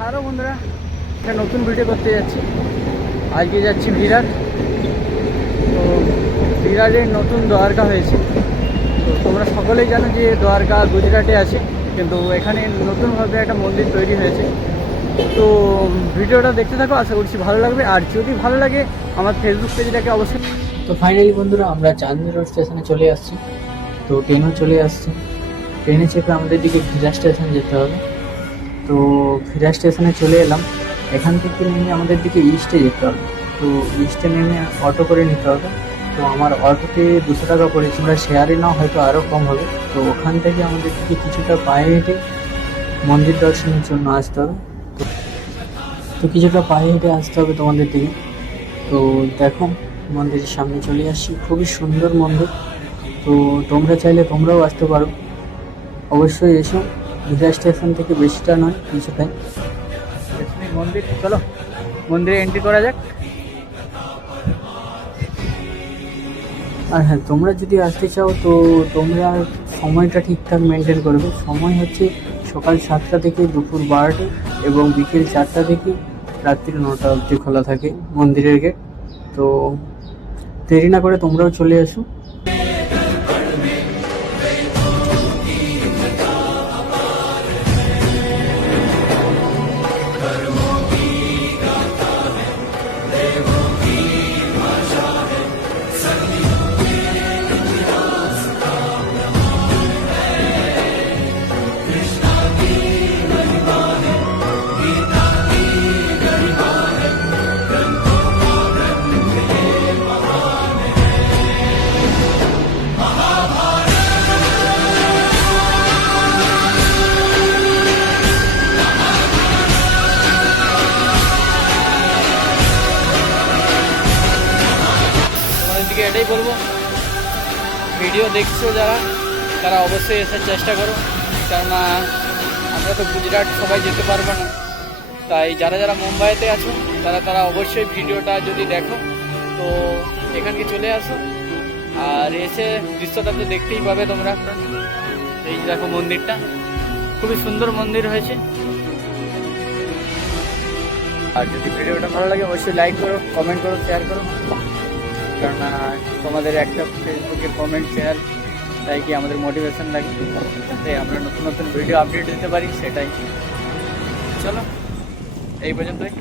Hello বন্ধুরা, একটা নতুন ভিডিও করতে যাচ্ছি। আজকে যাচ্ছি বিরাট। তো বিরাটের নতুন দ্বারকা হয়েছে। তো তোমরা সকলেই জানো যে দ্বারকা গুজরাটে আছে, কিন্তু এখানে নতুনভাবে একটা মন্দির তৈরি হয়েছে। তো ভিডিওটা দেখতে থাকো, আশা করছি ভালো লাগবে। আর যদি ভালো লাগে আমার ফেসবুক পেজটাকে অবশ্যই। তো ফাইনালি বন্ধুরা, আমরা চাঁদনি রোড স্টেশনে চলে আসছি। তো ট্রেনও চলে আসছে। ট্রেনে চেপে আমাদের দিকে ভিরা স্টেশন যেতে হবে। তো ভিরা স্টেশনে চলে এলাম। এখান থেকে নেমে আমাদের দিকে ইস্টে যেতে হবে। তো ইস্টে নেমে অটো করে নিতে হবে। তো আমার অটোতে 200 টাকা পড়েছে। আমরা শেয়ারে নাও হয়তো আরও কম হবে। তো ওখান থেকে আমাদের দিকে কিছুটা পায়ে হেঁটে মন্দির দর্শনের জন্য আসতে হবে। তো কিছুটা পায়ে হেঁটে আসতে হবে তোমাদের দিকে। তো দেখো, মন্দিরের সামনে চলে আসছি। খুবই সুন্দর মন্দির। তো তোমরা চাইলে তোমরাও আসতে পারো, অবশ্যই এসো। ভিরা স্টেশন থেকে বেশিটা নয়, কিছুটাই। মন্দির, চলো মন্দিরে এন্ট্রি করা যাক। আর হ্যাঁ, তোমরা যদি আসতে চাও তো তোমরা সময়টা ঠিকঠাক মেনটেন করবে। সময় হচ্ছে সকাল 7টা থেকে দুপুর 12টা এবং বিকেল 4টা থেকে রাত্রি 9টা অবধি খোলা থাকে মন্দিরের গেট। তো দেরি না করে তোমরাও চলে এসো। তোমাদের দিকে এটাই বলবো, ভিডিও দেখছো যারা, তারা অবশ্যই আসার চেষ্টা করো। কেননা আমরা তো গুজরাট সবাই যেতে পারবো না। তাই যারা যারা মুম্বাইতে আছো তারা অবশ্যই ভিডিওটা যদি দেখো তো এখানকে চলে আসো। আর এসে দৃশ্যটা তো দেখতেই পাবে তোমরা। এই দেখো মন্দিরটা, খুবই সুন্দর মন্দির হয়েছে। আর যদি ভিডিওটা ভালো লাগে অবশ্যই লাইক করো, কমেন্ট করো, শেয়ার করো। কেননা তোমাদের একটা ফেসবুকে কমেন্ট, শেয়ার, তাই কি আমাদের মোটিভেশন লাগে, তাই আমরা নতুন নতুন ভিডিও আপডেট দিতে পারি, সেটাই। চলো এই পর্যন্তই।